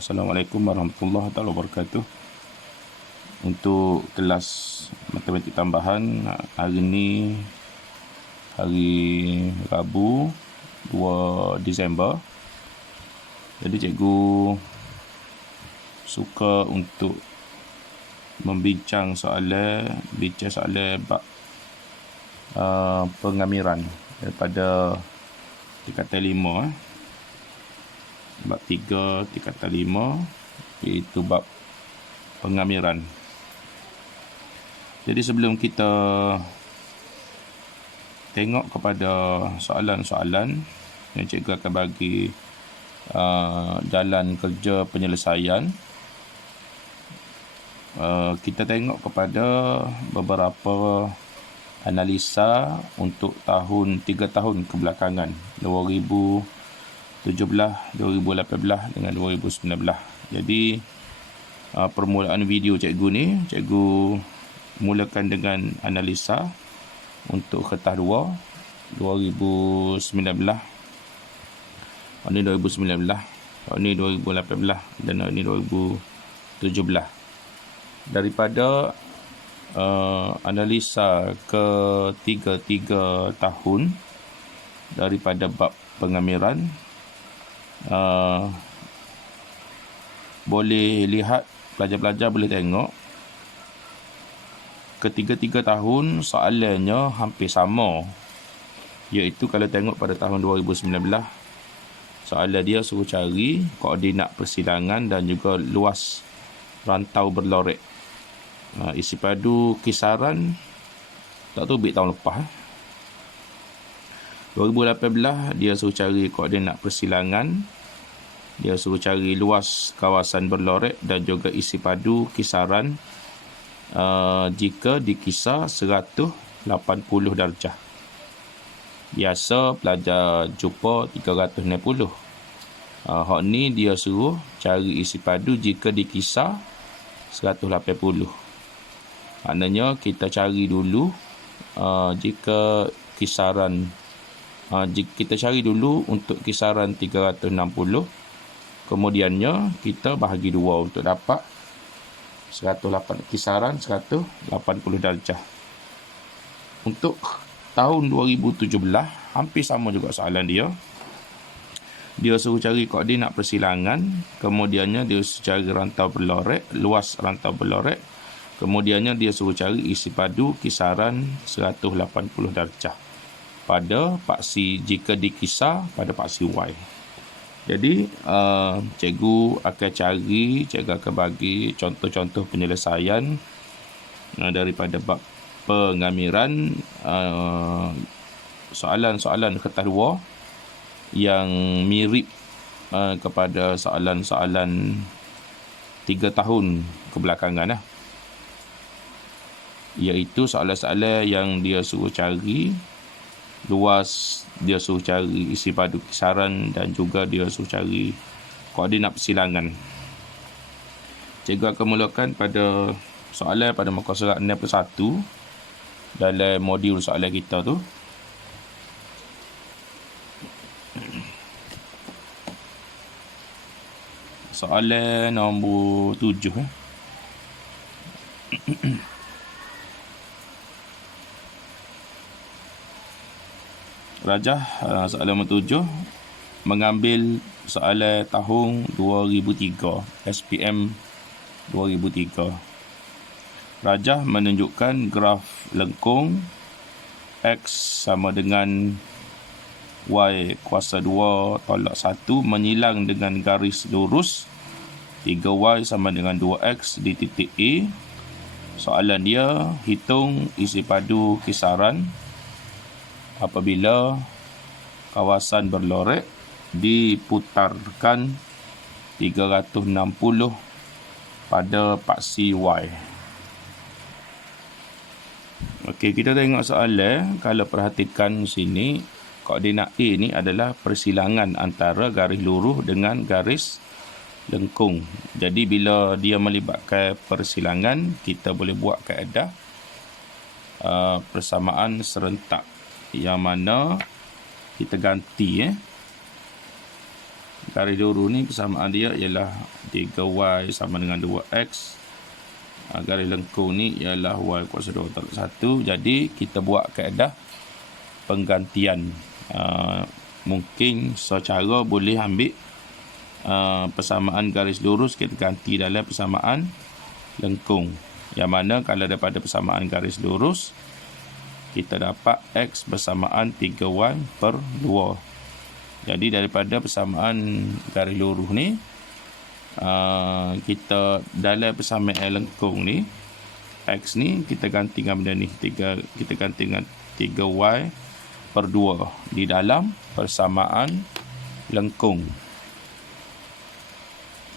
Assalamualaikum warahmatullahi wabarakatuh. Untuk kelas matematik tambahan, hari ini hari Rabu 2 Disember. Jadi cikgu suka untuk bincang soalan bab pengamiran daripada tingkatan 5 bab 3 tingkatan 5, iaitu bab pengamiran. Jadi sebelum kita tengok kepada soalan-soalan yang cikgu akan bagi jalan kerja penyelesaian, kita tengok kepada beberapa analisa untuk 3 tahun kebelakangan, 2017, 2018 dengan 2019. Jadi permulaan video cikgu ni, cikgu mulakan dengan analisa untuk kertas 2 2019, ini 2019, ini 2018 dan ini 2017. Daripada analisa ketiga tahun daripada bab pengamiran, boleh lihat, pelajar-pelajar boleh tengok ketiga tahun soalannya hampir sama, iaitu kalau tengok pada tahun 2019, soalan dia suruh cari koordinat persilangan dan juga luas rantau berlorek. Isi padu kisaran tak tahu bit tahun lepas. 2018 dia suruh cari koordinat persilangan, dia suruh cari luas kawasan berlorek dan juga isi padu kisaran jika dikisar 180 darjah. Biasa pelajar jumpa 360. Hak ni dia suruh cari isi padu jika dikisar 180. Maknanya kita cari dulu jika kisaran kita cari dulu untuk kisaran 360, kemudiannya kita bahagi 2 untuk dapat kisaran 180 darjah. Untuk tahun 2017 hampir sama juga soalan dia. Dia suruh cari koordinat persilangan, kemudiannya dia suruh cari rantau berlorek, luas rantau berlorek, kemudiannya dia suruh cari isi padu kisaran 180 darjah pada paksi jika dikisar pada paksi Y. Jadi cikgu akan bagi contoh-contoh penyelesaian daripada bab pengamiran, soalan-soalan kertas 2 yang mirip kepada soalan-soalan 3 tahun kebelakangan, iaitu soalan-soalan yang dia suruh cari luas, dia suruh cari isi padu kisaran dan juga dia suruh cari koordinat persilangan. Cikgu akan mulakan pada soalan pada muka surat 61 dalam modul soalan kita tu. Soalan nombor 7. Rajah soalan nombor 7 mengambil soalan tahun 2003, SPM 2003. Rajah menunjukkan graf lengkung X sama dengan Y kuasa 2 tolak 1 menyilang dengan garis lurus 3Y sama dengan 2X di titik A. Soalan dia, hitung isi padu kisaran apabila kawasan berlorek diputarkan 360 pada paksi Y. Okey, kita tengok soalan. Kalau perhatikan sini, koordinat A ni adalah persilangan antara garis lurus dengan garis lengkung. Jadi bila dia melibatkan persilangan, kita boleh buat kaedah persamaan serentak, yang mana kita ganti garis lurus ni persamaan dia ialah 3y sama dengan 2x. Garis lengkung ni ialah y kuasa 2 tolak 1. Jadi kita buat kaedah penggantian. Mungkin secara boleh ambil persamaan garis lurus kita ganti dalam persamaan lengkung. Yang mana kalau daripada persamaan garis lurus kita dapat x bersamaan 3y per 2. Jadi daripada persamaan garis lurus ni kita dalam persamaan lengkung ni x ni kita ganti dengan benda ni, kita ganti dengan 3y per 2 di dalam persamaan lengkung.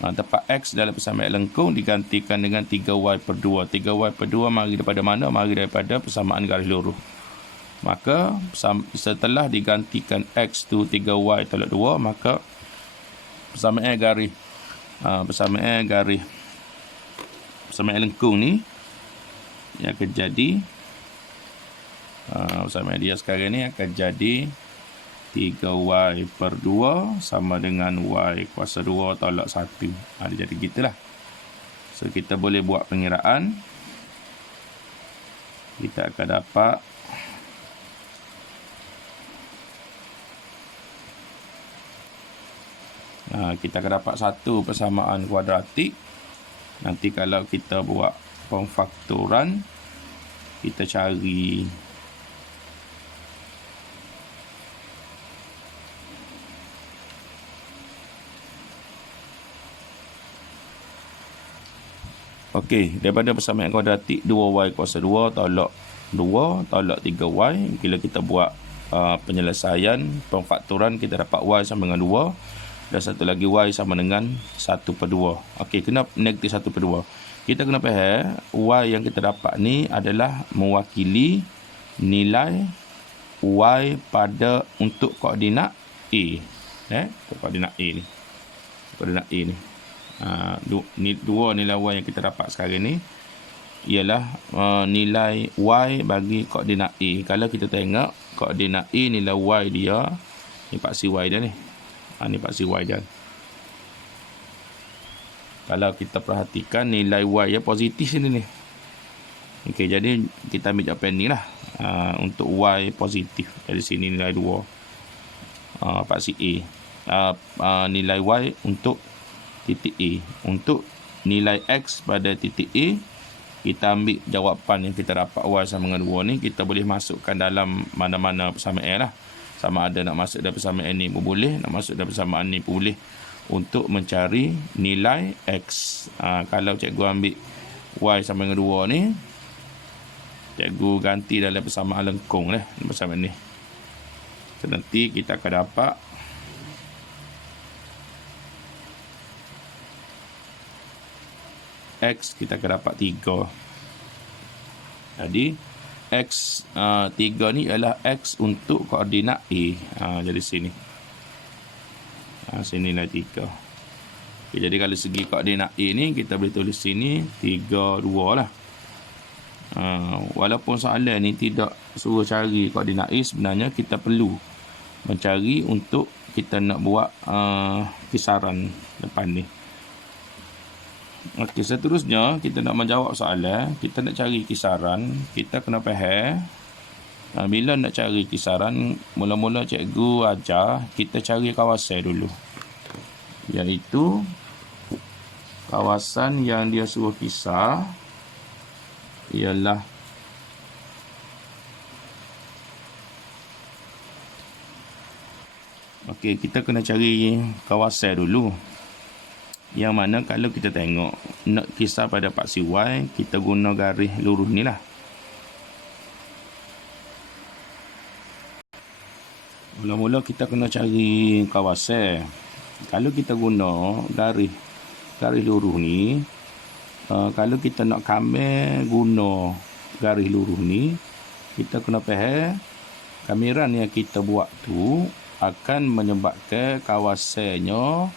Tempat x dalam persamaan lengkung digantikan dengan 3y per 2. 3y per 2 mari daripada mana? Mari daripada persamaan garis lurus. Maka setelah digantikan x tu 3y tolak 2, maka persamaan lengkung ni yang akan jadi persamaan dia sekarang ni akan jadi 3y per 2 sama dengan y kuasa 2 tolak 1. Dia jadi gitulah. So kita boleh buat pengiraan. Kita akan dapat kita akan dapat satu persamaan kuadratik. Nanti kalau kita buat pemfaktoran, kita cari okey, daripada persamaan kuadratik 2y kuasa 2 tolak 2 tolak 3y. Bila kita buat penyelesaian pemfaktoran, kita dapat y sama dengan 2 dan satu lagi y sama dengan 1 per 2. Okey, kenapa negatif 1 per 2? Kita kena faham y yang kita dapat ni adalah mewakili nilai y pada untuk koordinat A. Koordinat A ni. Koordinat A ni. Dua nilai y yang kita dapat sekarang ni ialah nilai y bagi koordinat A. Kalau kita tengok koordinat A, nilai y dia ni paksi y dia ni. Ni paksi y dia. Kalau kita perhatikan nilai y yang positif sini ni. Okey, jadi kita ambil jawapan ni lah. Untuk y positif dari sini nilai 2 paksi A. Nilai y untuk titik A. Untuk nilai x pada titik A, kita ambil jawapan yang kita dapat y sama dengan 2 ni, kita boleh masukkan dalam mana-mana persamaan lah. Sama ada nak masuk dalam persamaan ni pun boleh, nak masuk dalam persamaan ni pun boleh, untuk mencari nilai x. Kalau cikgu ambil y sama dengan 2 ni, cikgu ganti dalam persamaan lengkung lah, persamaan ni. So, nanti kita akan dapat x, kita akan dapat 3. Jadi x 3 ni ialah x untuk koordinat A. Jadi sini. Sinilah 3. Okay, jadi kalau segi koordinat A ni kita boleh tulis sini 3, 2 lah. Walaupun soalan ni tidak suruh cari koordinat A, sebenarnya kita perlu mencari untuk kita nak buat kisaran depan ni. Okey, seterusnya kita nak menjawab soalan, kita nak cari kisaran, kita kena faham. Bila nak cari kisaran, mula-mula cikgu ajar kita cari kawasan dulu. Iaitu kawasan yang dia suruh kisar ialah okey, kita kena cari kawasan dulu. Yang mana kalau kita tengok nak kisar pada paksi y, kita guna garis lurus ni lah. Mula-mula kita kena cari kawasan. Kalau kita guna garis lurus ni, kalau kita nak kamera guna garis lurus ni, kita kena faham kameran yang kita buat tu akan menyebabkan kawasannya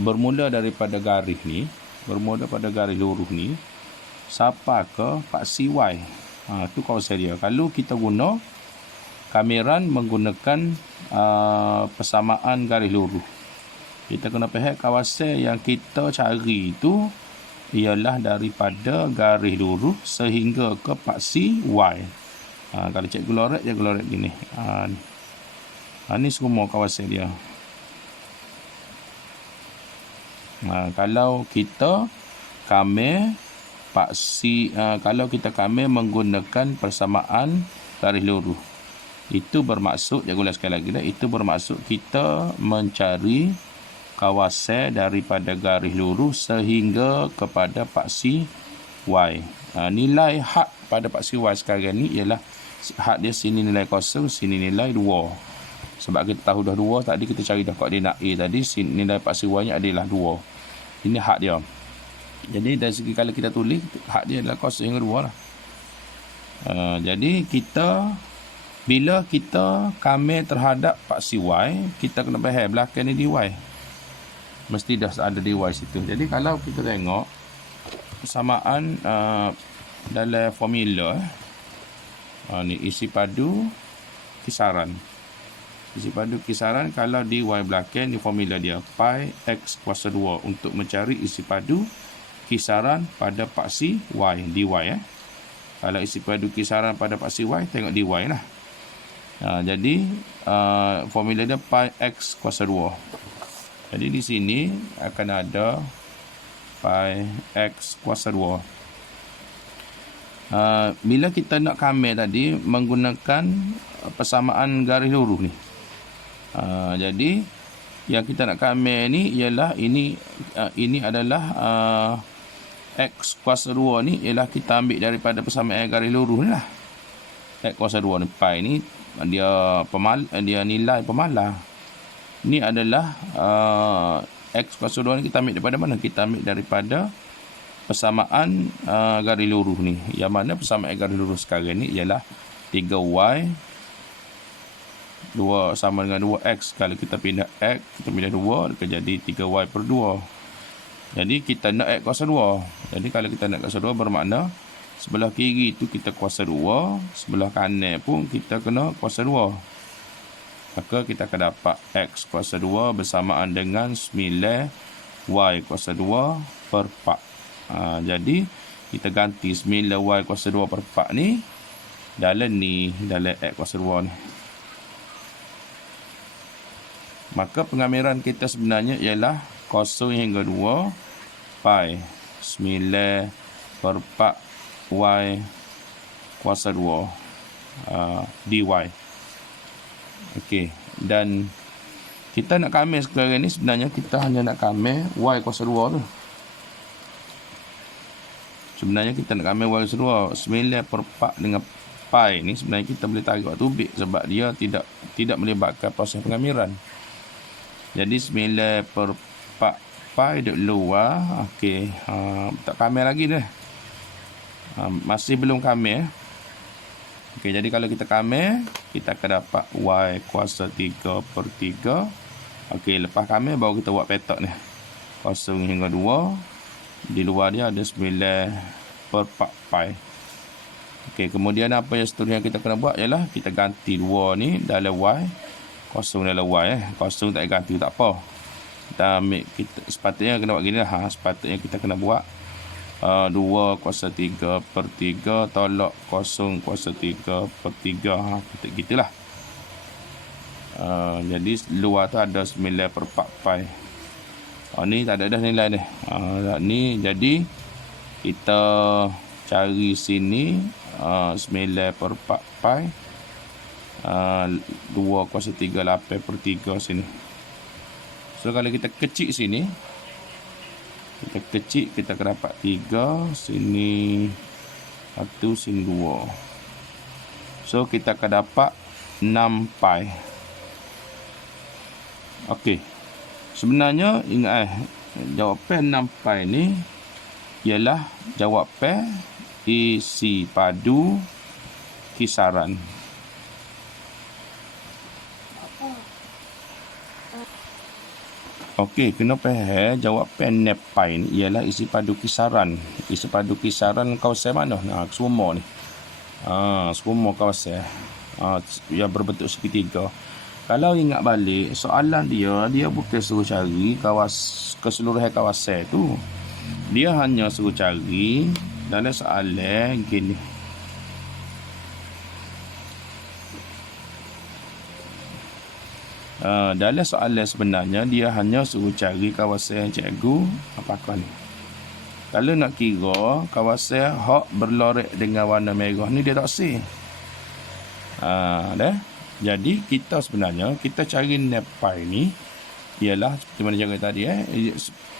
bermula daripada garis ni, bermula pada garis lurus ni sampai ke paksi y. Tu kawasan dia. Kalau kita guna kameran menggunakan persamaan garis lurus, Kita kena faham kawasan yang kita cari itu ialah daripada garis lurus sehingga ke paksi Y. Kalau cikgu lorek, dia lorek gini. Ni semua kawasan dia. Kalau kita kami paksi, kalau kita kami menggunakan persamaan garis lurus, itu bermaksud, dia ulang sekali lagi dah, itu bermaksud kita mencari kawasan daripada garis lurus sehingga kepada paksi Y. Nilai had pada paksi Y sekarang ni ialah had dia sini nilai 0, sini nilai 2. Sebab kita tahu dah 2, tadi kita cari dah koordinat A tadi, nilai paksi Y nya adalah 2. Ini had dia. Jadi dari segi kalau kita tulis, had dia adalah 0 hingga 2 lah. Jadi kita, bila kita kami terhadap paksi Y, kita kena faham belakang ni dy. Mesti dah ada dy situ. Jadi kalau kita tengok persamaan dalam formula, ni isi padu kisaran. Isi padu kisaran, kalau dy belakang ni formula dia pi x kuasa 2 untuk mencari isi padu kisaran pada paksi Y, dy Kalau isi padu kisaran pada paksi Y, tengok dy lah. Jadi formula dia pi x kuasa 2. Jadi di sini akan ada pi x kuasa 2. Bila kita nak kamel tadi menggunakan persamaan garis lurus ni. Jadi yang kita nak kamel ni ialah ini adalah x kuasa 2 ni ialah kita ambil daripada persamaan garis lurus ni lah. X kuasa 2 ni pi ni dia nilai pemalar. Ni adalah x kuasa 2 ni kita ambil daripada mana? Kita ambil daripada persamaan garis lurus ni. Yang mana persamaan garis lurus sekarang ni ialah 3y 2 sama dengan 2x. Kalau kita pindah x, kita pindah 2, akan jadi 3y per 2. Jadi kita nak x kuasa 2. Jadi kalau kita nak kuasa 2, bermakna sebelah kiri itu kita kuasa 2, sebelah kanan pun kita kena kuasa 2. Maka kita akan dapat x kuasa 2 bersamaan dengan 9y kuasa 2 per 4. Jadi kita ganti 9y kuasa 2 per 4 ni dalam x kuasa 2 ni. Maka pengamiran kita sebenarnya ialah 0 hingga 2 pi 9 per 4 y kuasa 2 dy. Okey, dan kita nak kamel sekarang ni sebenarnya kita hanya nak kamel y kuasa 2 tu. Sebenarnya kita nak kamel y kuasa 2. 9 per 4 dengan pi ni sebenarnya kita boleh tarik waktu bit sebab dia tidak melibatkan proses pengamiran. Jadi 9 per 4 pi duk luar. Okey, tak kamel lagi dah. Masih belum kamel. Okey, jadi kalau kita kamel, kita akan dapat y kuasa 3 per 3. Okey, lepas kamel baru kita buat petak ni. 0 hingga 2. Di luar dia ada 9 per 4 pi. Okey, kemudian apa yang seterusnya kita kena buat ialah kita ganti 2 ni dalam y. 0 dalam y 0 tak ganti tak apa. Kita ambil, sepatutnya kena buat gini lah. Sepatutnya kita kena buat 2 kuasa 3 per 3 tolak 0 kuasa 3 per 3. Gitulah. Jadi luar tu ada 9 per 4 pi. Ni tak ada dah nilai ni. Ni jadi kita cari sini 9 per 4 pi. 2 kuasa 3 8 per 3 sini. So kalau kita kecil sini, kita akan dapat 3 sini 1 sini 2. So kita akan dapat 6 pi. Okey, sebenarnya ingat jawapan 6 pi ni ialah jawapan isi padu kisaran. Okey, kena faham jawapan pi ni ialah isi padu kisaran. Isi padu kisaran kawasan mana? Semua ni. Semua kawasan yang berbentuk segitiga. Kalau ingat balik, soalan dia bukan suruh cari keseluruhan kawasan tu. Dia hanya suruh cari dalam soalan gini. Dalam soalan sebenarnya dia hanya suruh cari kawasan yang cikgu apakah ni. Kalau nak kira kawasan hak berlorek dengan warna merah ni dia tak sih. Dah. Jadi kita sebenarnya kita cari nepai ni ialah seperti mana cakap tadi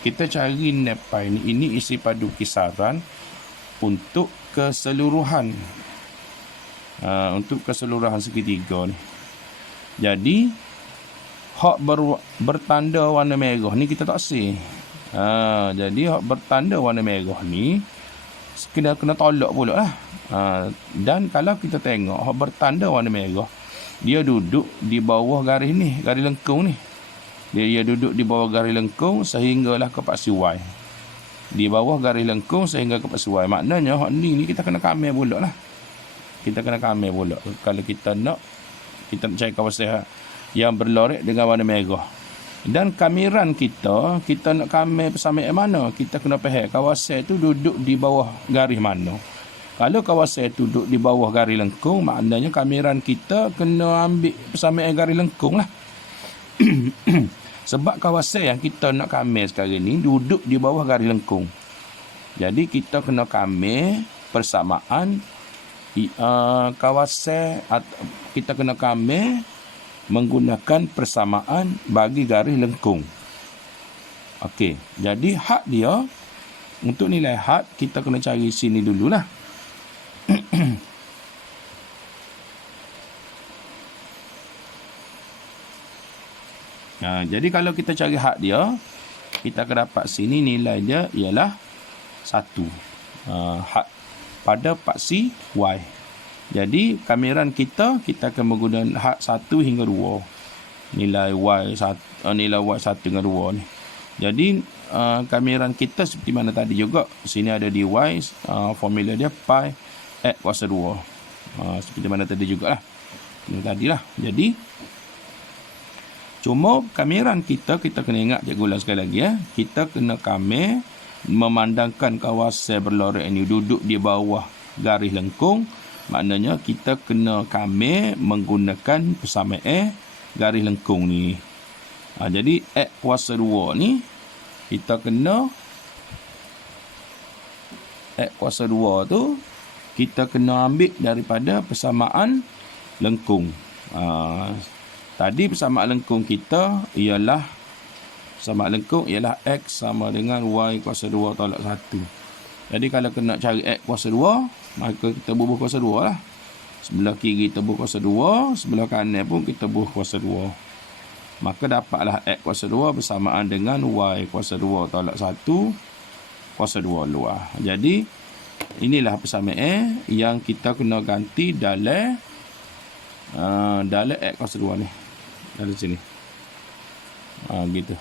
kita cari nepai ni, ini isi padu kisaran untuk keseluruhan segitiga ni. Jadi hak bertanda warna merah ni kita tak sih. Jadi hak bertanda warna merah ni kena tolak pula lah. Dan kalau kita tengok hak bertanda warna merah, dia duduk di bawah garis ni, garis lengkung ni. Dia duduk di bawah garis lengkung sehinggalah ke paksi Y. Di bawah garis lengkung sehingga ke paksi Y. Maknanya hak ni kita kena kamera pula lah. Kita kena kamera pula. Kalau kita nak cari kawasan yang berlorek dengan warna merah. Dan kameran kita nak kamera persamaan mana? Kita kena faham kawasan tu duduk di bawah garis mana. Kalau kawasan itu duduk di bawah garis lengkung, maknanya kameran kita kena ambil persamaan garis lengkung lah. Sebab kawasan yang kita nak kamer sekarang ni duduk di bawah garis lengkung. Jadi kita kena kamer persamaan kawasan, kita kena kamer menggunakan persamaan bagi garis lengkung. Okey, jadi had dia, untuk nilai had kita kena cari sini dululah. Jadi kalau kita cari had dia, kita akan dapat sini nilai dia ialah 1. Had pada paksi Y. Jadi kameran kita akan menggunakan had 1 hingga 2. Nilai Y1 dengan 2 ni. Jadi kameran kita seperti mana tadi juga. Sini ada dy, formula dia pi x kuasa 2. Seperti mana tadi jugalah. Tadilah. Jadi cuma kameran kita kena ingat cikgu ulang sekali lagi kita kena kamer memandangkan kawasan berlorek ini duduk di bawah garis lengkung. Maknanya kita kena kamer menggunakan persamaan garis lengkung ni. Jadi x kuasa 2 ni kita kena x kuasa 2 tu kita kena ambil daripada persamaan lengkung. Tadi persamaan lengkung kita ialah x sama dengan y kuasa 2 tolak 1. Jadi kalau kena cari x kuasa 2, maka kita bubuh kuasa 2 lah. Sebelah kiri kita bubuh kuasa 2, sebelah kanan pun kita bubuh kuasa 2. Maka dapatlah x kuasa 2 bersamaan dengan y kuasa 2 tolak 1 kuasa 2 luar. Jadi inilah persamaan yang kita kena ganti dalam x kuasa 2 ni. Dari sini. Gitu.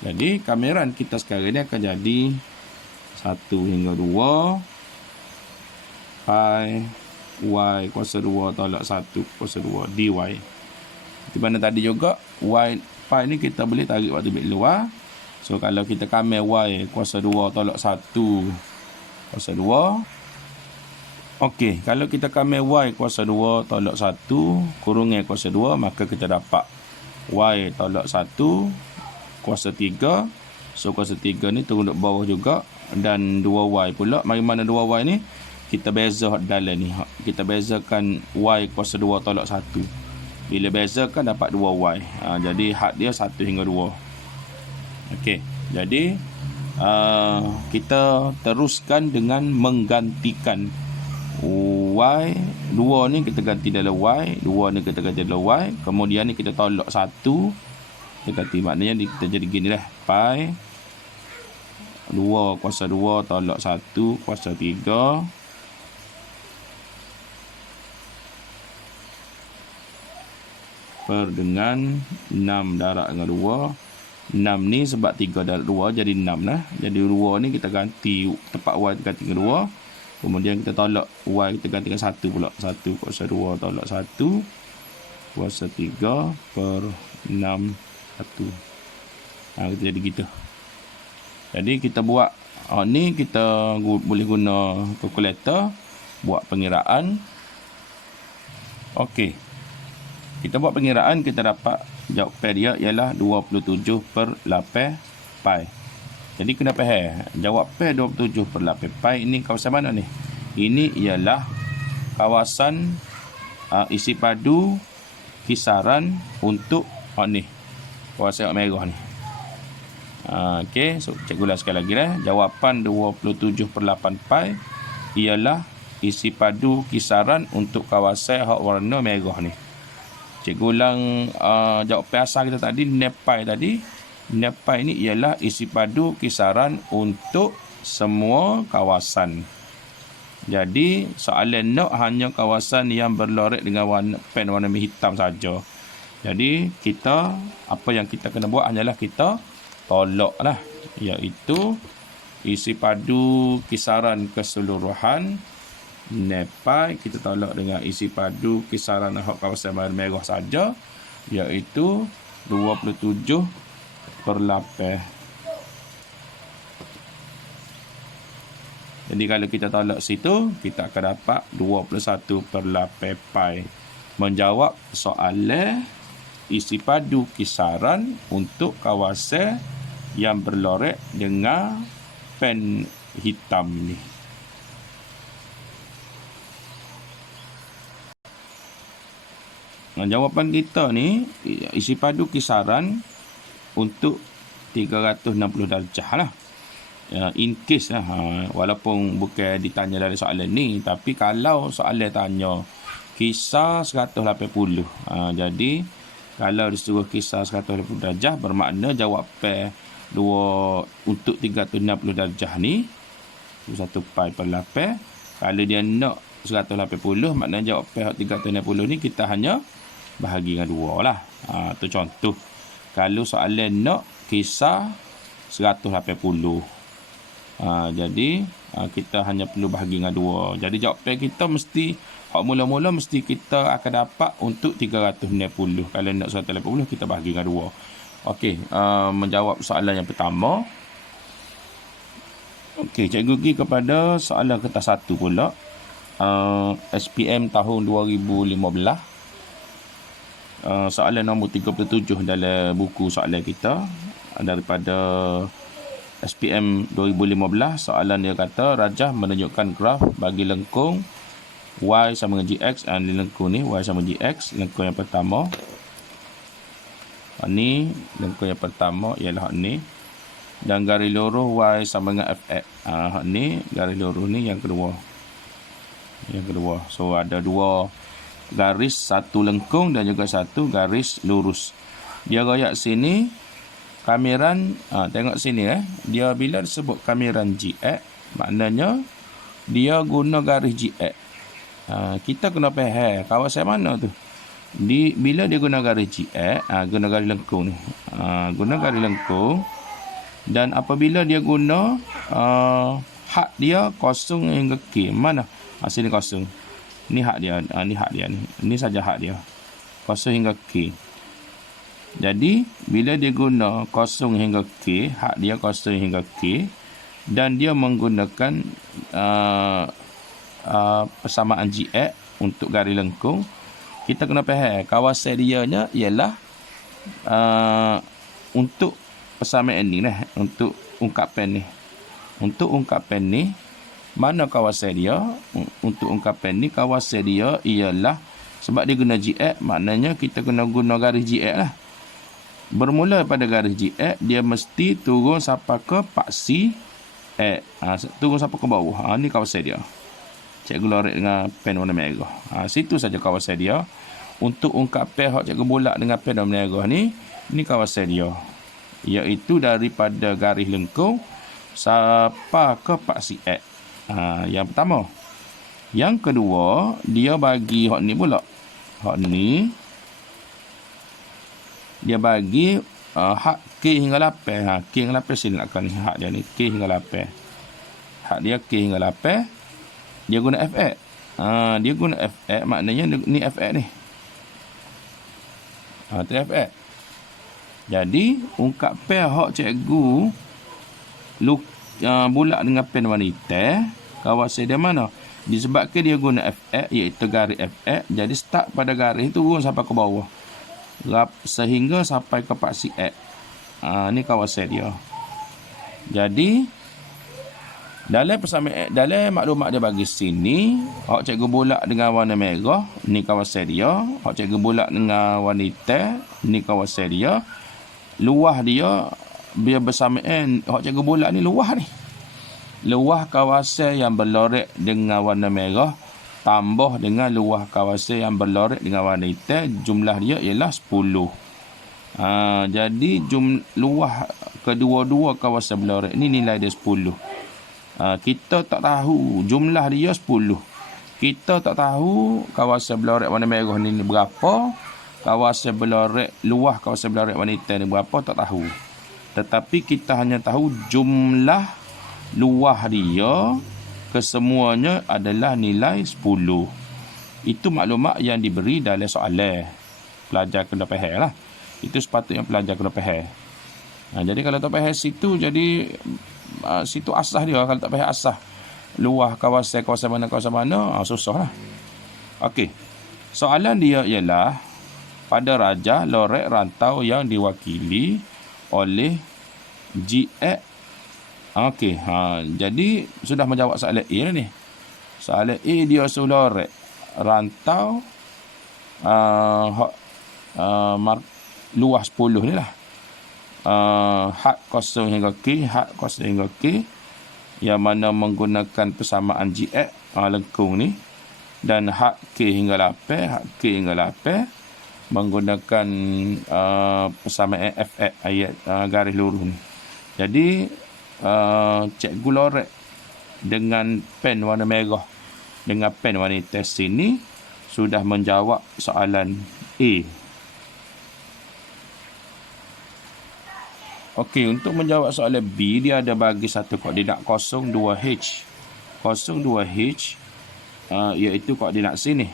Jadi kameran kita sekarang ni akan jadi 1 hingga 2 pi y kuasa 2 tolak 1 kuasa 2 dy. Di mana tadi juga y pi ni kita boleh tarik waktu bit luar. So kalau kita kamer y kuasa 2 tolak 1 kuasa 2. Okey, kalau kita kamer y kuasa 2 tolak 1 kurungan kuasa 2, maka kita dapat y tolak 1 kuasa 3. So kuasa 3 ni turun ke bawah juga, dan 2y pula. Mari mana 2y ni? Kita beza dalam ni. Kita bezakan y kuasa 2 tolak 1. Bila bezakan dapat 2y. Jadi had dia 1 hingga 2. Okey, jadi kita teruskan dengan menggantikan y 2 ni kita ganti dalam y, 2 ni kita ganti dalam y, kemudian ni kita tolak 1 kita ganti, maknanya kita jadi gini lah, pi 2 kuasa 2 tolak 1 kuasa 3 per dengan 6 darab dengan 2. 6 ni sebab 3 darab 2 jadi 6 lah. Jadi 2 ni kita ganti, tempat y kita ganti dengan 2. Kemudian kita tolak y kita ganti dengan 1 pula. 1 kuasa 2 tolak 1 kuasa 3 per 6 1. Kita jadi gitu. Jadi kita buat ni kita boleh guna kalkulator buat pengiraan. Okey. Kita buat pengiraan, kita dapat jawapan dia ialah 27 per 8 pi. Jadi kena faham, jawapan 27 per 8 pi ini kawasan mana ni? Ini ialah kawasan isi padu kisaran untuk ni. Kawasan merah ni. Okey, so cikgu ulas sekali lagi Jawapan 27 per 8 pi ialah isi padu kisaran untuk kawasan hak warna merah ni. Cikgu ulang jawapan asal kita tadi, NEPI tadi. NEPI ni ialah isi padu kisaran untuk semua kawasan. Jadi soalan nak hanya kawasan yang berlorek dengan pen warna hitam saja. Jadi kita, apa yang kita kena buat hanyalah kita tolak lah, iaitu isi padu kisaran keseluruhan NEPI kita tolak dengan isi padu kisaran kawasan merah saja, iaitu 27 per 8. Jadi kalau kita tolak situ, kita akan dapat 21 per 8 pi. Menjawab soalan isi padu kisaran untuk kawasan yang berlorek dengan pen hitam ni. Jawapan kita ni isi padu kisaran untuk 360 darjah lah. In case lah, walaupun bukan ditanya dalam soalan ni, tapi kalau soalan tanya kisar 180, jadi kalau disuruh kisar 180 darjah, bermakna jawapan untuk 360 darjah ni 1 pi per 8. Kalau dia nak 180, maknanya jawapan 360 ni kita hanya bahagi dengan 2 lah. Tu contoh. Kalau soalan nak kisar 180, jadi kita hanya perlu bahagi dengan 2. Jadi jawapan kita mesti, hak mula-mula mesti kita akan dapat untuk 360. Kalau nak 180, kita bahagi dengan 2. Okey, menjawab soalan yang pertama. Okey, cikgu pergi kepada soalan kertas 1 pula. SPM tahun 2015. Soalan nombor 37 dalam buku soalan kita daripada SPM 2015. Soalan dia kata rajah menunjukkan graf bagi lengkung Y sama dengan GX. Di lengkung ni Y sama GX, lengkung yang pertama. Ni lengkung yang pertama ialah ni, dan garis lurus Y sama dengan FX. Ni garis lurus ni yang kedua. So ada 2 garis, satu lengkung dan juga satu garis lurus. Dia royak sini kamiran, tengok sini dia bila disebut kamiran GX, maknanya dia guna garis GX. Kita kena faham kawasan mana tu. Bila dia guna garis GX, guna garis lengkung ni. Guna garis lengkung, dan apabila dia guna had dia kosong hingga K. Mana? Sini kosong. Ni had dia, ni had dia ni. Ini saja had dia. Kosong hingga K. Jadi bila dia guna kosong hingga K, had dia kosong hingga K, dan dia menggunakan persamaan GX untuk garis lengkung, kita kena faham kawasan dia nya ialah untuk persamaan ni lah, untuk ungkapan ni. Untuk ungkapan ni, mana kawasan dia? Untuk ungkapan ni, kawasan dia ialah, sebab dia guna GX, maknanya kita kena guna garis GX lah. Bermula pada garis GX, dia mesti turun sampai ke paksi X. Turun sampai ke bawah. Ni kawasan dia. Cikgu lorek dengan pen warna merah. Situ saja kawasan dia. Untuk ungkapan hak cikgu bulat dengan pen warna merah ni kawasan dia. Iaitu daripada garis lengkung sampai ke paksi X. Yang pertama. Yang kedua, dia bagi hak ni pula. Hak ni dia bagi hak K hingga 8. K hingga 8 sini nakkan ni hak dia ni, K hingga 8. Hak dia K hingga 8. Dia guna FX. Dia guna FX, maknanya ni FX ni. 3FX. Jadi ungkap pen hak cikgu bulat dengan pen wanita, kawasan dia mana? Disebabkan dia guna FX, iaitu garis FX, jadi start pada garis itu turun sampai ke bawah, sehingga sampai ke paksi X. Ni kawasan dia. Jadi dalam maklumat dia bagi sini, hak cikgu bulat dengan warna merah, ni kawasan dia. Hak cikgu bulat dengan warna hitam, ni kawasan dia. Luah dia biar bersamaan, hak cikgu bulat ni luah ni. Luah kawasan yang berlorek dengan warna merah tambah dengan luah kawasan yang berlorek dengan warna hitam, jumlah dia ialah 10. Jadi luah kedua-dua kawasan berlorek ni nilai dia 10. Kita tak tahu jumlah dia 10. Kita tak tahu kawasan berlorek warna merah ni berapa, kawasan berlorek, luah kawasan berlorek warna hitam ni berapa, tak tahu. Tetapi kita hanya tahu jumlah luah dia kesemuanya adalah nilai 10. Itu maklumat yang diberi dalam soalan. Pelajar kena faham lah. Itu sepatutnya pelajar kena faham. Jadi kalau tak faham situ, jadi situ asas dia. Kalau tak faham asas luah kawasan mana, susah lah. Okey. Soalan dia ialah, pada rajah lorek rantau yang diwakili oleh GX. Okey, jadi sudah menjawab soalan A ni. Soalan A dia lorek rantau luas 10 ni lah. Had kosong hingga K, yang mana menggunakan persamaan GX lengkung ni, dan had K hingga 8 menggunakan persamaan FX ayat garis lurus ni. Jadi cikgu lorek dengan pen warna merah dengan pen warna hitam sini sudah menjawab soalan A. Okey, untuk menjawab soalan B, dia ada bagi satu koordinat 02H. 02H iaitu koordinat sini.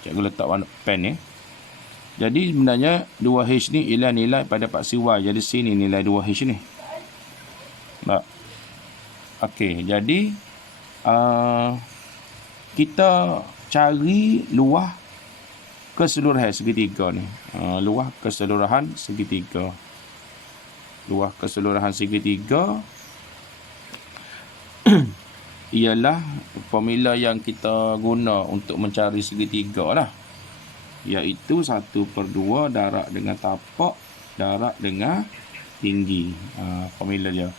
Cikgu letak warna pen ni. Jadi sebenarnya 2H ni ialah nilai pada paksi Y. Jadi sini nilai 2H ni. Okey, jadi kita cari luah keseluruhan segitiga ni. Luah keseluruhan segitiga. Luah keseluruhan segitiga ialah formula yang kita guna untuk mencari segitiga lah. Iaitu 1/2 darab dengan tapak, darab dengan tinggi. Formula dia.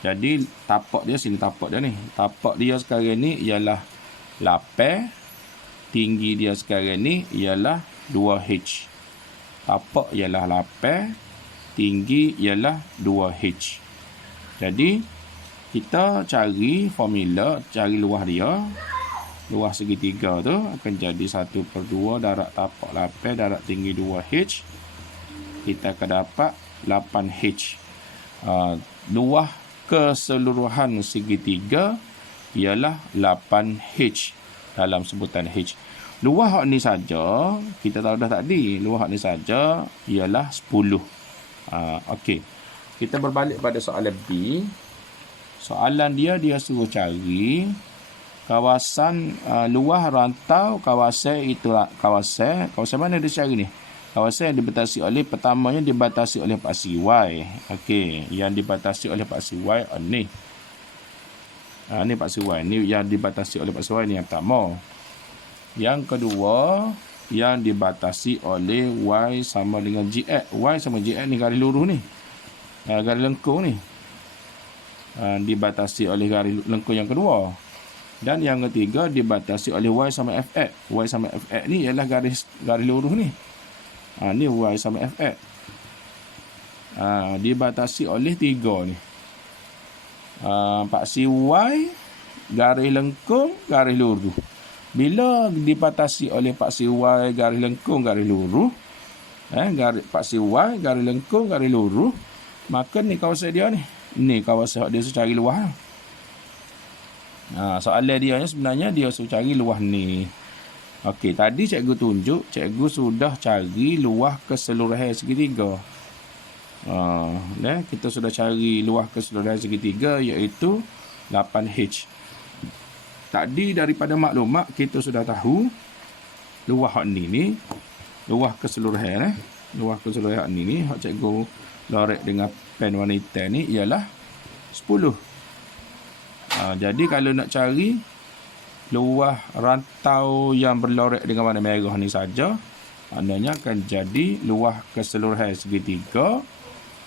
Jadi tapak dia sini, tapak dia ni. Tapak dia sekarang ni ialah 8. Tinggi dia sekarang ni ialah 2H. Tapak ialah 8. Tinggi ialah 2H. Jadi kita cari formula, cari luah dia. Luah segitiga tu akan jadi 1/2 darab tapak 8 darab tinggi 2H. Kita akan dapat 8H. Luah keseluruhan segitiga ialah 8H dalam sebutan H. Luah hak ni saja, kita tahu dah tadi, luah hak ni saja ialah 10. Okey. Kita berbalik pada soalan B. Soalan dia suruh cari kawasan luah rantau kawasan itu, kawasan mana dia cari ni? Kawasan yang dibatasi oleh, pertamanya dibatasi oleh paksi Y. Okey, yang dibatasi oleh paksi Y ni. Ni paksi Y. Ni yang dibatasi oleh paksi Y ni yang pertama. Yang kedua, yang dibatasi oleh Y sama dengan GX. Y sama GX ni garis lurus ni. Garis lengkung ni. Dibatasi oleh garis lengkung yang kedua. Dan yang ketiga dibatasi oleh Y sama FX. Y sama FX ni ialah garis lurus ni. Ni Y sama FX. Dibatasi oleh 3 ni. Paksi Y, garis lengkung, garis lurus. Bila dibatasi oleh paksi Y, garis lengkung, garis lurus, paksi Y, garis lengkung, garis lurus, maka ni kawasan dia ni. Ni kawasan dia suruh cari luah. Soalan dia sebenarnya dia suruh cari luah ni. Okey, tadi cikgu tunjuk, cikgu sudah cari luah keseluruhan segitiga. Kita sudah cari luah keseluruhan segitiga iaitu 8H. Tadi daripada maklumat kita sudah tahu luah ni luah keseluruhan luah keseluruhan ni hak cikgu lorek dengan pen warna hitam ni ialah 10. Jadi kalau nak cari luah rantau yang berlorek dengan warna merah ni saja, maknanya akan jadi luah keseluruhan segitiga.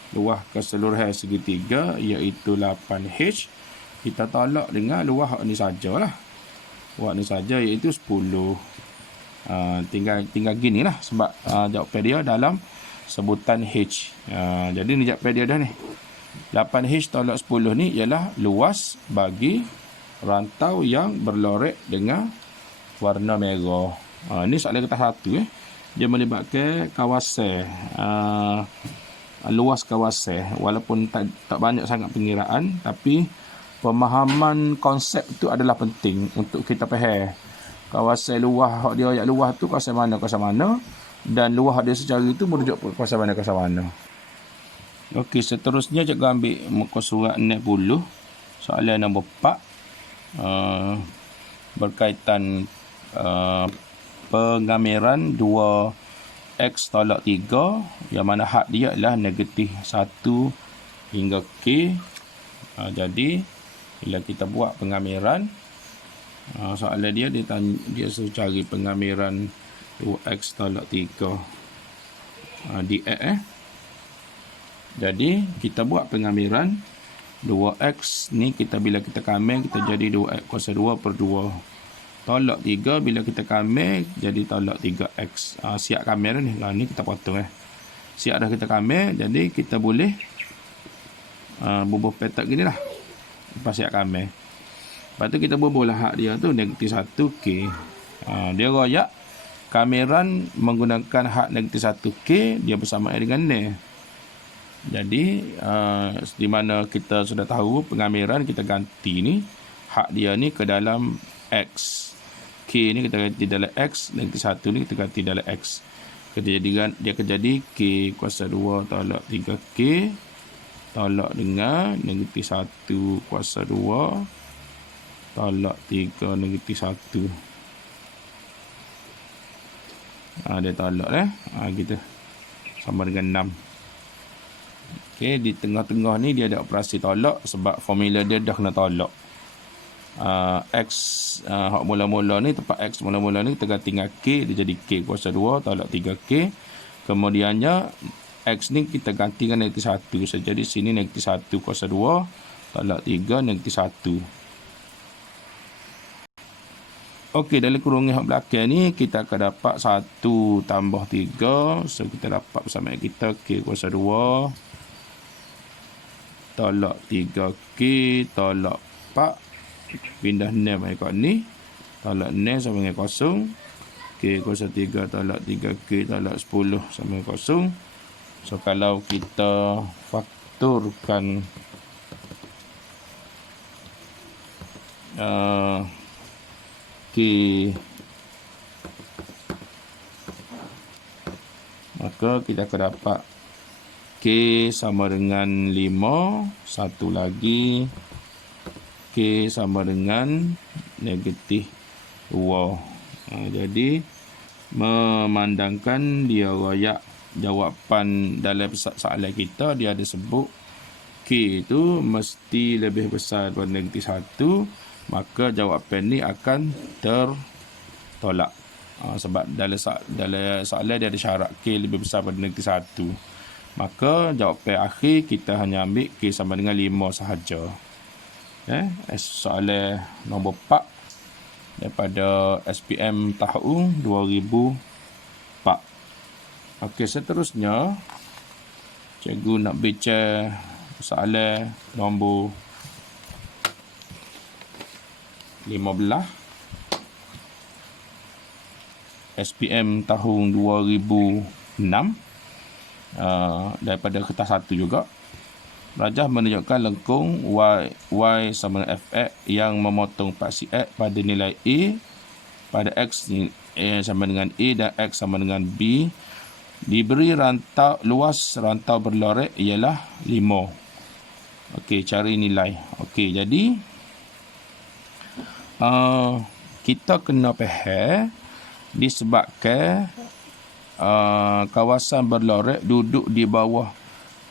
Luah keseluruhan segitiga iaitu 8H. Kita tolak dengan luah ni sajalah. Luah ni saja iaitu 10. Tinggal gini lah sebab jawapan dia dalam sebutan H. Jadi ni jawapan dia dah ni. 8H tolak 10 ni ialah luas bagi rantau yang berlorek dengan warna merah. Ini soalan kertas 1 Dia melibatkan kawasan, luas kawasan. Walaupun tak banyak sangat pengiraan, tapi pemahaman konsep tu adalah penting untuk kita faham. Kawasan luah, hak dia ayat luah tu kawasan mana, dan luah dia secara itu merujuk ke kawasan mana. Okey, seterusnya cikgu ambil muka surat 60, soalan nombor 4, berkaitan pengamiran 2x tolak 3, yang mana had dia adalah negatif 1 hingga K. Jadi bila kita buat pengamiran, soalan dia suruh cari pengamiran 2x tolak 3 dx. Jadi kita buat pengamiran 2x ni, bila kita kamil kita jadi 2x kuasa 2 per 2. Tolak 3 bila kita kamil jadi tolak 3x. Siap kamil ni. Ni kita potong Siap dah kita kamil, jadi kita boleh bubuh petak gini lah. Lepas siap kamil. Lepas tu kita bubuh lah hak dia tu negatif 1K. Dia royak kamiran menggunakan hak negatif 1K, dia bersamaan dengan ni. Jadi di mana kita sudah tahu pengamiran, kita ganti ni hak dia ni ke dalam X. K ni kita ganti dalam X, negatif 1 ni kita ganti dalam X. Dia akan jadi K kuasa 2 tolak 3K tolak dengan negatif 1 kuasa 2 tolak 3 negatif 1. Dia tolak kita sama dengan 6. Okey, di tengah-tengah ni dia ada operasi tolak sebab formula dia dah kena tolak. X hak mula-mula ni, tempat X mula-mula ni kita ganti dengan K, dia jadi K kuasa 2 tolak 3K. Kemudiannya X ni kita ganti dengan negatif 1. Jadi sini negatif 1 kuasa 2 tolak 3 negatif 1. Okey, dalam kurungan hak belakang ni kita akan dapat 1 tambah 3. So kita dapat persamaan kita K kuasa 2 tolak 3K tolak 4. Pindah 6 ikut ni. Tolak 6 sama dengan 0. K kuasa 3 tolak 3K tolak 10 sama dengan 0. So kalau kita fakturkan K, maka kita akan dapat K sama dengan 5. Satu lagi K sama dengan negatif 2. Jadi memandangkan dia royak jawapan dalam soalan kita, dia ada sebut K itu mesti lebih besar daripada negatif 1, maka jawapan ni akan tertolak. Sebab dalam soalan dia ada syarat K lebih besar daripada negatif 1. Maka jawapan akhir kita hanya ambil K sama dengan 5 sahaja. Soalan nombor 4 daripada SPM tahun 2004. Okey, seterusnya cikgu nak baca soalan nombor 15 SPM tahun 2006. Daripada kertas 1 juga. Rajah menunjukkan lengkung Y sama dengan Fx yang memotong paksi X pada nilai A pada X sama dengan A dan X sama dengan B. Diberi luas rantau berlorek ialah 5. Okey, cari nilai. Okey, jadi kita kena faham disebabkan kawasan berlorek duduk di bawah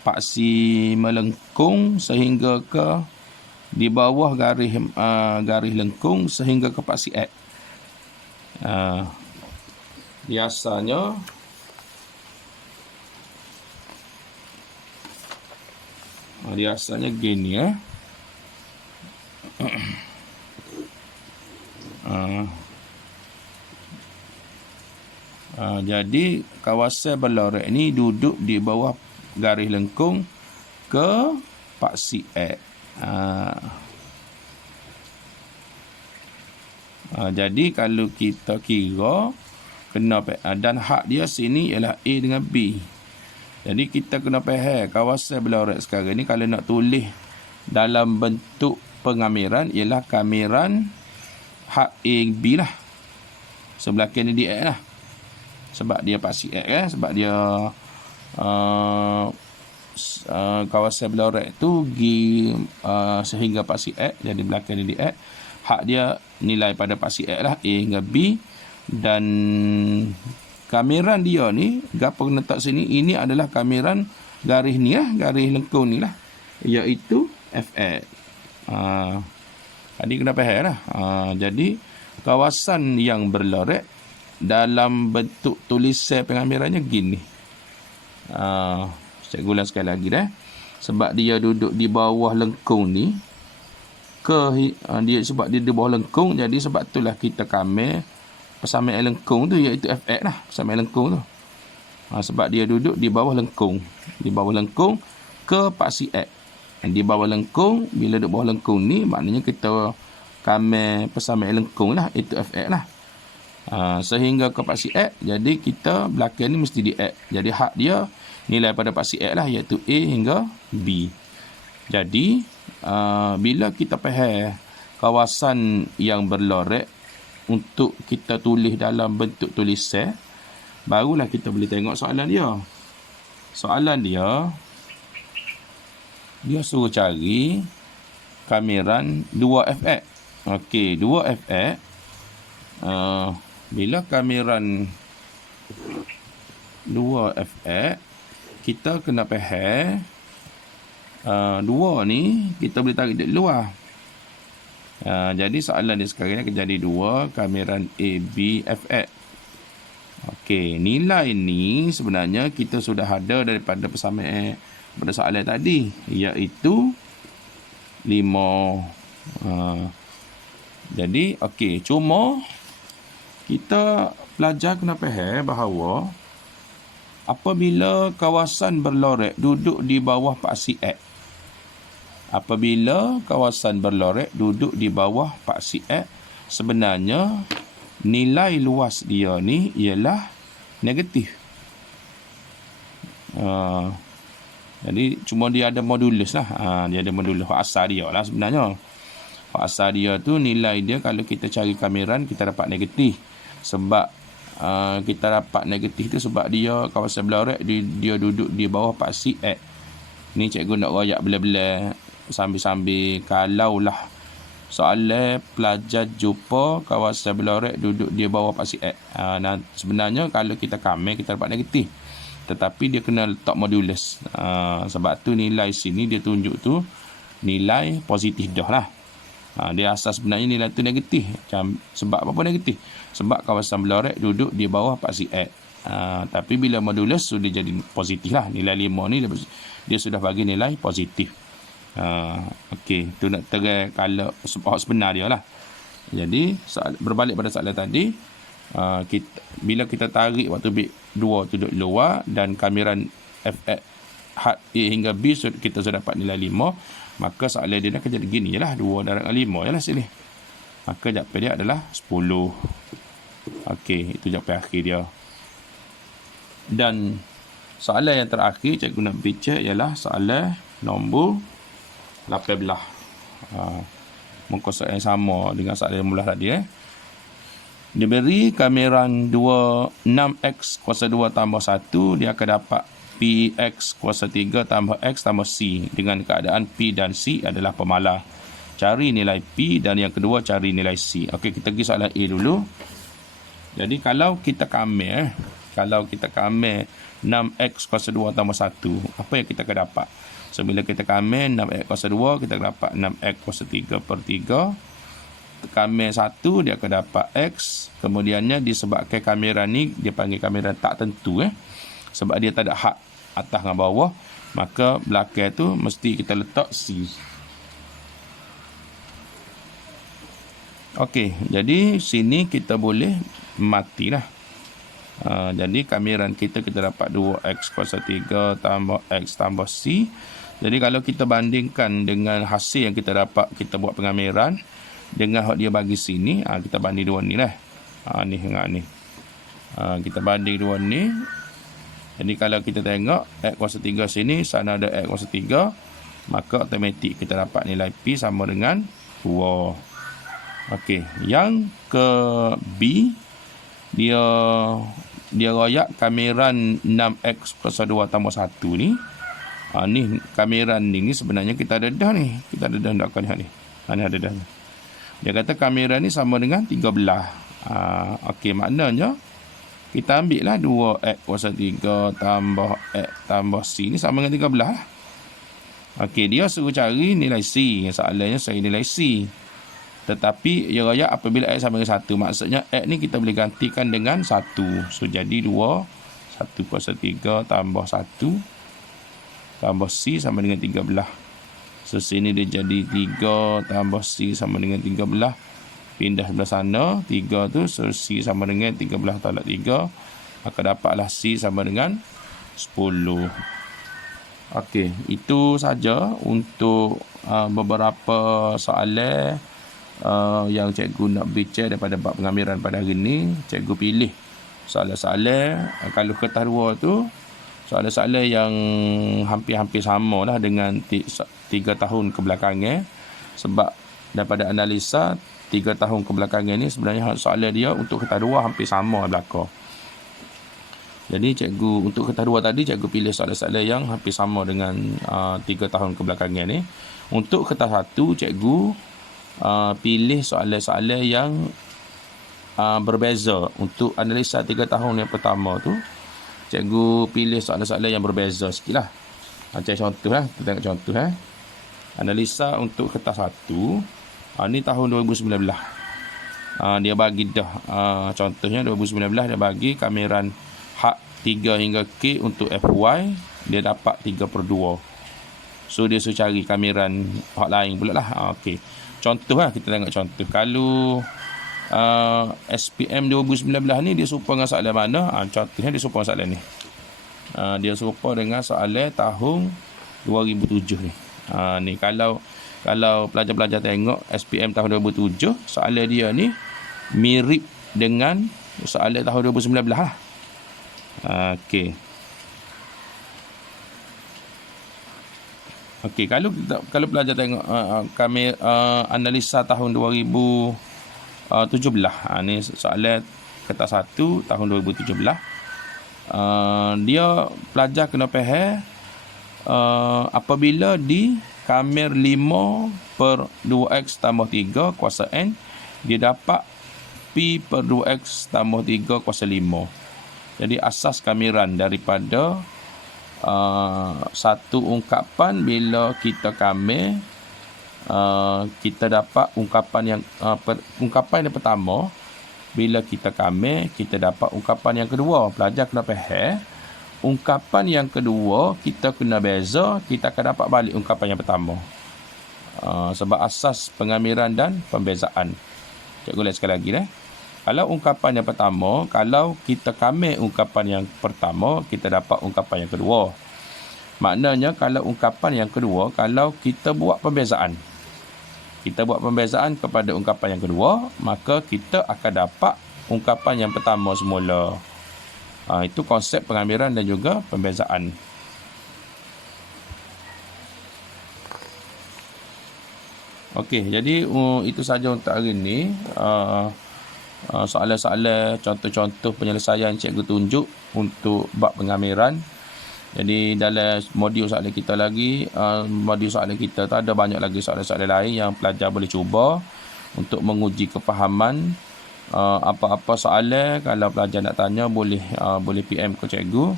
paksi melengkung sehingga ke di bawah garis lengkung sehingga ke paksi X. Biasanya gini ya. Jadi kawasan berlorek ini duduk di bawah garis lengkung ke paksi X. Jadi kalau kita kira kena dan hak dia sini ialah A dengan B. Jadi kita kena faham kawasan berlorek sekarang ni kalau nak tulis dalam bentuk pengamiran ialah kamiran hak A B lah. Sebelah kanan dia X lah. Sebab dia paksi X kan, sebab dia kawasan berlorek tu sehingga paksi X, jadi belakang di X. Hak dia nilai pada paksi X lah, A hingga B. Dan kamiran dia ni, gapo kena letak sini, ini adalah kamiran garis ni lah, garis lengkung ni lah, iaitu FX. Tadi kena faham lah. Jadi kawasan yang berlorek dalam bentuk tulisan pengamirannya gini. Cikgu ulang sekali lagi dah. Sebab dia duduk di bawah lengkung ni, sebab dia di bawah lengkung, jadi sebab itulah kita kamera persamaan lengkung tu iaitu FX lah, persamaan lengkung tu. Sebab dia duduk di bawah lengkung, ke paksi X. Di bawah lengkung, bila duduk bawah lengkung ni, maknanya kita kamera persamaan lengkung lah, itu FX lah. Sehingga ke paksi X, jadi kita belakang ni mesti di X. Jadi hak dia nilai pada paksi X lah, iaitu A hingga B. Jadi bila kita faham kawasan yang berlorek untuk kita tulis dalam bentuk tulisan, barulah kita boleh tengok soalan dia. Soalan dia suruh cari kamiran 2FX. Okey, 2FX. Bila kamiran 2FX, kita kena faham 2 ni kita boleh tarik dari luar. Jadi soalan dia sekarang ni akan jadi 2 kamiran ABFX. Okey, nilai ni sebenarnya kita sudah ada daripada persamaan pada soalan tadi, iaitu 5. Jadi okey, cuma kita belajar kena faham bahawa apabila kawasan berlorek duduk di bawah paksi X, apabila kawasan berlorek duduk di bawah paksi X, sebenarnya nilai luas dia ni ialah negatif. Jadi cuma dia ada modulus lah. Dia ada modulus asal dia lah sebenarnya. Asal dia tu nilai dia kalau kita cari kamiran kita dapat negatif. Sebab kita dapat negatif tu sebab dia kawasan berlorek dia duduk di bawah paksi X. Ni cikgu nak royak bela-bela sambil-sambil kalaulah soalan pelajar jumpa kawasan berlorek duduk di bawah paksi X. Sebenarnya kalau kita kamera kita dapat negatif. Tetapi dia kena letak modulus. Sebab tu nilai sini dia tunjuk tu nilai positif dah lah. Dia asas sebenarnya nilai tu negatif. Sebab apa negatif? Sebab kawasan berlorek duduk di bawah paksi X. Tapi bila modulus sudah jadi positif lah. Nilai 5 ni dia sudah bagi nilai positif. Okey, tu nak terang kalau sebenar dia lah. Jadi berbalik pada soalan tadi, bila kita tarik waktu bit 2 tu duduk luar dan kamiran FX had A hingga B kita sudah dapat nilai 5, maka soalan dia akan jadi gini je lah, 2 darab 5 je lah sini. Maka jawapan dia adalah 10. Okey, itu jawapan akhir dia. Dan soalan yang terakhir cikgu nak bincang ialah soalan nombor 18. Muka soalan yang sama dengan soalan yang mula tadi. Diberi kameran 6x kuasa 2 tambah 1, dia akan dapat Px kuasa 3 tambah X tambah C dengan keadaan P dan C adalah pemalar. Cari nilai P dan yang kedua cari nilai C. Okey, kita pergi soalan A dulu. Jadi kalau kita kamel 6x kuasa 2 tambah 1, apa yang kita akan dapat? So, bila kita kamel 6x kuasa 2, kita dapat 6x kuasa 3 per 3. Kamera 1 dia akan dapat X. Kemudiannya disebabkan kamera ni dia panggil kamera tak tentu sebab dia tak ada had atas dengan bawah, maka belakang tu mesti kita letak C. Okey, jadi sini kita boleh matilah. Jadi kameran kita dapat 2x kuasa 3 tambah X tambah C. Jadi kalau kita bandingkan dengan hasil yang kita dapat, kita buat pengameran dengan hak dia bagi sini, kita banding dua ni lah. Ni dengan ni. Kita banding dua ni. Jadi kalau kita tengok X kuasa 3 sini, sana ada X kuasa 3, maka automatik kita dapat nilai P sama dengan 2. Okey, yang ke B, dia royak kameran 6x kuasa 2 tambah 1 ni. Ni kameran ni sebenarnya kita ada dah ni. Kita ada dah nakkan ni. Ni ada dah. Dia kata kamera ni sama dengan 13. Okey, maknanya kita ambil lah 2x kuasa 3 tambah X tambah C ni sama dengan 13. Okey, dia suruh cari nilai C. Soalannya cari nilai C. Tetapi ia raya apabila X sama dengan 1. Maksudnya X ni kita boleh gantikan dengan 1. So, jadi 2. 1 kuasa 3 tambah 1 tambah C sama dengan 13. So, sini dia jadi 3 tambah C sama dengan 13. Pindah sebelah sana. 3 tu, so C sama dengan 13 tolak 3. Maka dapatlah C sama dengan 10. Okey, itu saja untuk beberapa soalan yang cikgu nak bincang daripada bab pengamiran pada hari ini. Cikgu pilih soalan-soalan, kalau kertas 2 tu, soalan-soalan yang hampir-hampir sama lah dengan 3 tahun kebelakangnya. Sebab daripada analisa 3 tahun kebelakangnya ni sebenarnya soalan dia untuk kertas 2 hampir sama belakang. Jadi cikgu untuk kertas 2 tadi cikgu pilih soalan-soalan yang hampir sama dengan 3 tahun kebelakangnya ni. Untuk kertas 1 cikgu pilih soalan-soalan yang berbeza. Untuk analisa 3 tahun yang pertama tu, cikgu pilih soalan-soalan yang berbeza sikit lah. Macam contoh lah, kita tengok contoh analisa untuk kertas 1. Ni tahun 2019. Dia bagi dah contohnya 2019 dia bagi kameran hak 3 hingga K untuk FY, dia dapat 3/2. So dia suruh cari kameran hak lain pula lah. Okey, contoh lah, kita tengok contoh. Kalau SPM 2019 ni dia serupa dengan soalan mana? Contohnya dia serupa dengan soalan ni. Dia serupa dengan soalan tahun 2007 ni. Ni kalau pelajar-pelajar tengok SPM tahun 2007, soalan dia ni mirip dengan soalan tahun 2019 lah. Okey. Okey, kalau pelajar tengok kami analisa tahun 2017. Ni soalan kertas 1 tahun 2017. Dia pelajar kena faham apabila di kamer 5/2x tambah 3 kuasa N, dia dapat P/2x tambah 3 kuasa 5. Jadi asas kameran daripada satu ungkapan bila kita kamer, kita dapat ungkapan yang pertama. Bila kita kamer, kita dapat ungkapan yang kedua. Pelajar kena faham, ungkapan yang kedua kita kena beza, kita akan dapat balik ungkapan yang pertama. Sebab asas pengamiran dan pembezaan. Cikgu ulang sekali lagi Kalau ungkapan yang pertama, kalau kita kamer ungkapan yang pertama, kita dapat ungkapan yang kedua. Maknanya kalau ungkapan yang kedua, kalau kita buat pembezaan, kepada ungkapan yang kedua, maka kita akan dapat ungkapan yang pertama semula. Itu konsep pengamiran dan juga pembezaan. Okey, jadi itu saja untuk hari ini. soalan-soalan, contoh-contoh penyelesaian cikgu tunjuk untuk bab pengamiran. Jadi dalam modul soalan kita lagi, modul soalan kita tu ada banyak lagi soalan-soalan lain yang pelajar boleh cuba untuk menguji kefahaman. Apa-apa soalan kalau pelajar nak tanya boleh PM ke cikgu.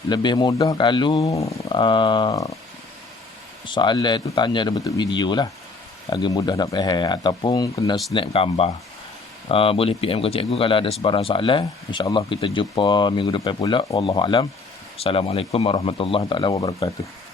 Lebih mudah kalau soalan tu tanya dalam bentuk video lah, lagi mudah nak faham, ataupun kena snap gambar. Boleh PM ke cikgu kalau ada sebarang soalan. InsyaAllah kita jumpa minggu depan pula. Wallahualam. Assalamualaikum warahmatullahi wabarakatuh.